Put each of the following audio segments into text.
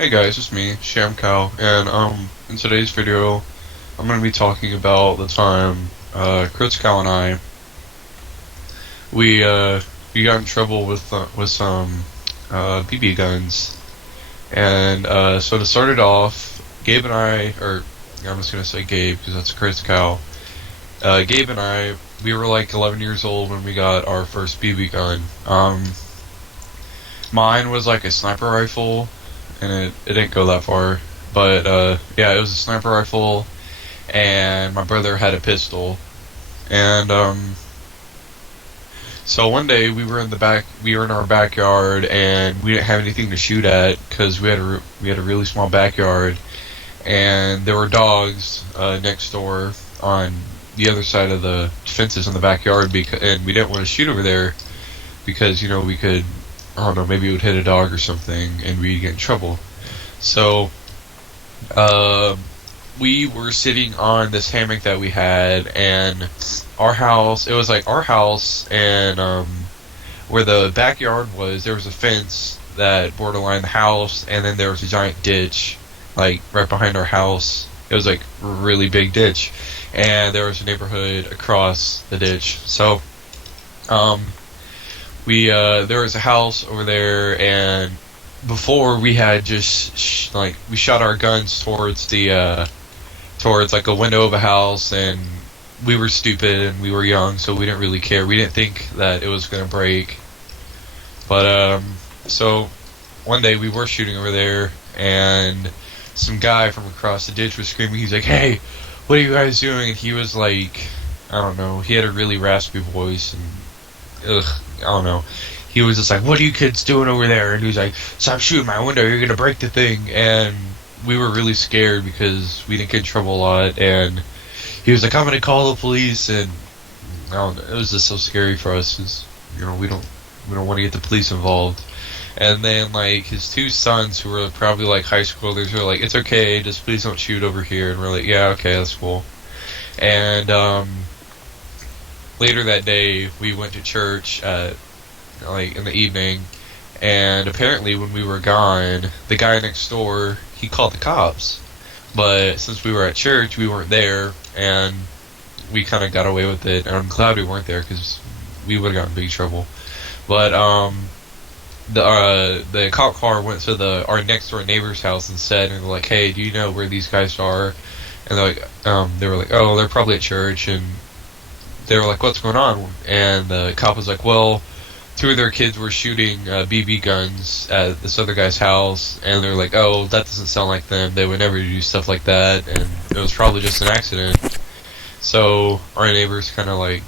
Hey guys, it's me, Sham Cow, and in today's video, I'm gonna be talking about the time Chris Cow and I we uh we got in trouble with some BB guns, and so to start it off, Gabe and I, or I'm just gonna say Gabe because that's Chris Cow. Gabe and I, we were like 11 years old when we got our first BB gun. Mine was like a sniper rifle, and it didn't go that far. But yeah, it was a sniper rifle, and my brother had a pistol. And so one day we were in our backyard, and we didn't have anything to shoot at because we had a really small backyard, and there were dogs next door on the other side of the fences in the backyard, and we didn't want to shoot over there because we could, I don't know, maybe it would hit a dog or something, and we'd get in trouble. So, we were sitting on this hammock that we had, and our house, it was like our house, and, where the backyard was, there was a fence that borderlined the house, and then there was a giant ditch, like, right behind our house. It was like a really big ditch, and there was a neighborhood across the ditch. So, there was a house over there, and before we had just we shot our guns towards towards like a window of a house, and we were stupid and we were young, so we didn't really care. We didn't think that it was gonna break. But so one day we were shooting over there, and some guy from across the ditch was screaming. He's like, "Hey, what are you guys doing?" And he was like, I don't know, he had a really raspy voice, and I don't know. He was just like, "What are you kids doing over there?" And he was like, "Stop shooting my window, you're gonna break the thing." And we were really scared because we didn't get in trouble a lot, and he was like, "I'm gonna call the police," and I don't know, it was just so scary for us, because, we don't want to get the police involved. And then, like, his two sons, who were probably, like, high schoolers, were like, "It's okay, just please don't shoot over here." And we're like, "Yeah, okay, that's cool." And, later that day, we went to church at, like, in the evening, and apparently when we were gone, the guy next door, he called the cops. But since we were at church, we weren't there, and we kind of got away with it, and I'm glad we weren't there, because we would have gotten in big trouble. But, the cop car went to our next door neighbor's house and said, and they're like, "Hey, do you know where these guys are?" And they were like, "Oh, they're probably at church," and they were like, "What's going on?" And the cop was like, "Well, two of their kids were shooting BB guns at this other guy's house," and they're like, "Oh, that doesn't sound like them. They would never do stuff like that, and it was probably just an accident." So our neighbors kind of like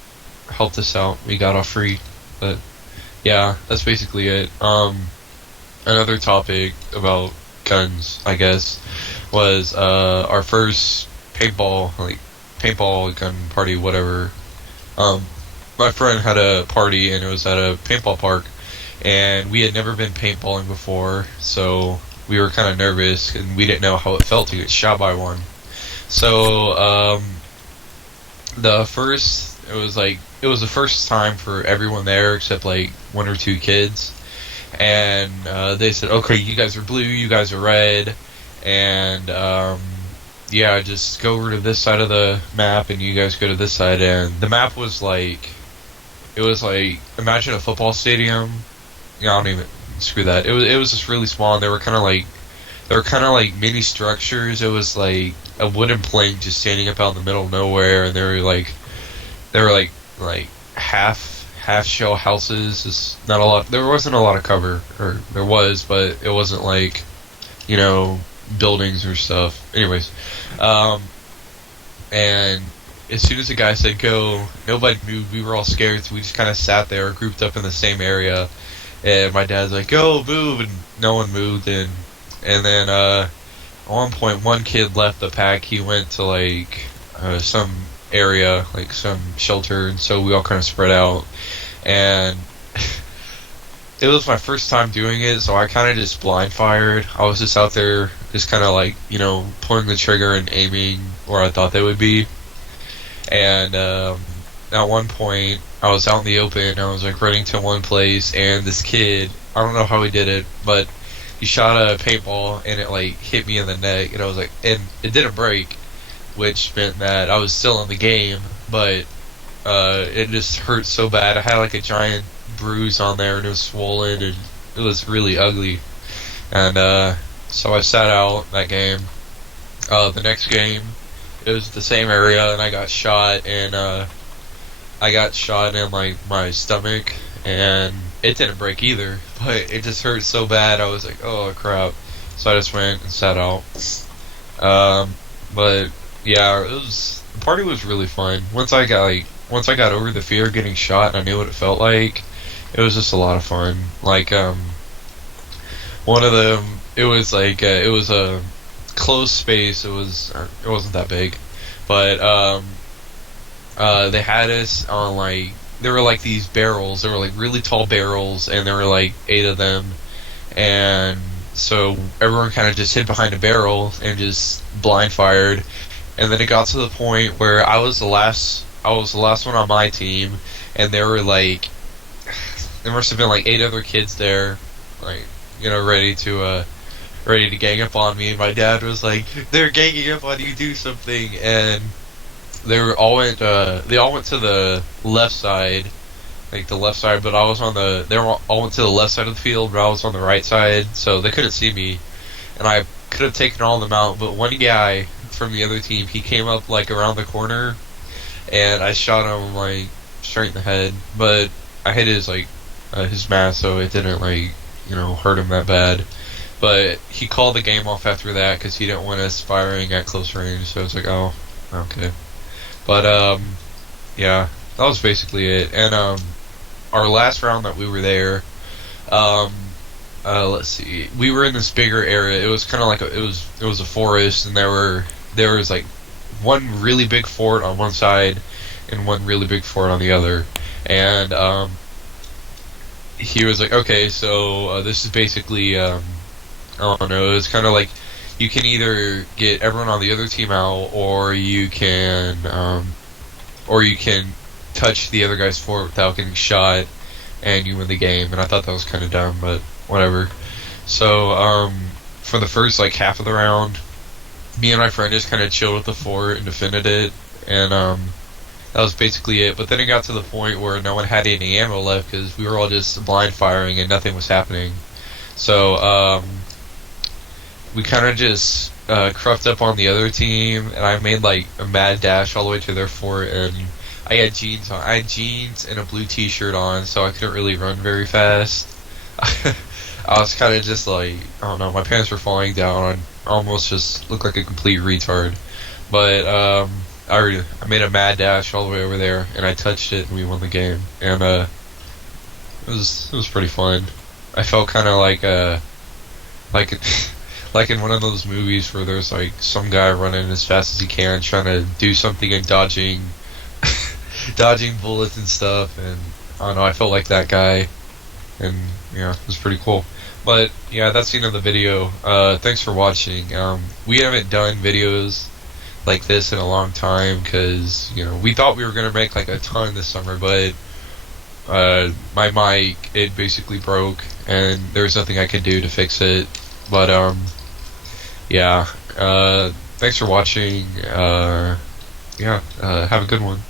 helped us out. We got off free, but yeah, that's basically it. Another topic about guns, I guess, was our first paintball gun party, whatever. My friend had a party, and it was at a paintball park, and we had never been paintballing before, so we were kind of nervous, and we didn't know how it felt to get shot by one. So, it was the first time for everyone there except like one or two kids, and they said, "Okay, you guys are blue, you guys are red, and yeah, just go over to this side of the map, and you guys go to this side." And the map was like, imagine a football stadium. Yeah, I don't even, screw that. It was just really small, and they were kind of like mini structures. It was like a wooden plank just standing up out in the middle of nowhere, and they were like half shell houses. Just not a lot. There wasn't a lot of cover, or there was, but it wasn't like, buildings or stuff. Anyways, and as soon as the guy said go, nobody moved. We were all scared, so we just kind of sat there, grouped up in the same area. And my dad's like, "Go, move," and no one moved. And then at one point, one kid left the pack. He went to like some area, like some shelter, and so we all kind of spread out. And it was my first time doing it, so I kind of just blind fired. I was just out there, just kind of like, pulling the trigger and aiming where I thought they would be. And at one point, I was out in the open, I was like running to one place, and this kid, I don't know how he did it, but he shot a paintball and it like hit me in the neck, and I was like, and it didn't break, which meant that I was still in the game, but it just hurt so bad. I had like a giant bruise on there, and it was swollen, and it was really ugly. And so I sat out that game. The next game, it was the same area, and I got shot, and I got shot in like my stomach, and it didn't break either, but it just hurt so bad. I was like, oh crap. So I just went and sat out. But yeah, the party was really fun. Once I got over the fear of getting shot and I knew what it felt like, it was just a lot of fun. Like one of them, it was like it was a closed space. It wasn't that big, but they had us on like, there were like these barrels. There were like really tall barrels, and there were like 8 of them, and so everyone kind of just hid behind a barrel and just blind fired. And then it got to the point where I was the last one on my team, and there were like, there must have been like 8 other kids there, like, you know, ready to gang up on me. And my dad was like, "They're ganging up on you, do something!" And they all went to the left side, like the left side. But I was on the, they all went to the left side of the field, but I was on the right side, so they couldn't see me. And I could have taken all of them out, but one guy from the other team, he came up like around the corner, and I shot him like straight in the head. But I hit his like his mask, so it didn't like, you know, hurt him that bad. But he called the game off after that because he didn't want us firing at close range. So it's like, oh, okay. But yeah, that was basically it. And our last round that we were there, let's see, we were in this bigger area. It was kind of like it was a forest, and there was like one really big fort on one side and one really big fort on the other. And he was like, okay, so this is basically I don't know, it's kind of like you can either get everyone on the other team out, or you can touch the other guy's fort without getting shot, and you win the game. And I thought that was kind of dumb, but whatever. So for the first like half of the round, me and my friend just kind of chilled with the fort and defended it, and that was basically it. But then it got to the point where no one had any ammo left because we were all just blind firing and nothing was happening. So we kind of just crept up on the other team, and I made like a mad dash all the way to their fort. And I had jeans on. I had jeans and a blue T-shirt on, so I couldn't really run very fast. I was kind of just like, I don't know, my pants were falling down. I almost just looked like a complete retard. But I made a mad dash all the way over there, and I touched it, and we won the game. And it was pretty fun. I felt kind of like like in one of those movies where there's like some guy running as fast as he can, trying to do something and dodging bullets and stuff. And I don't know, I felt like that guy, and yeah, it was pretty cool. But yeah, that's the end of the video. Thanks for watching. We haven't done videos like this in a long time because, you know, we thought we were gonna make like a ton this summer, but my mic, it basically broke, and there's nothing I could do to fix it. But yeah, thanks for watching. Yeah, have a good one.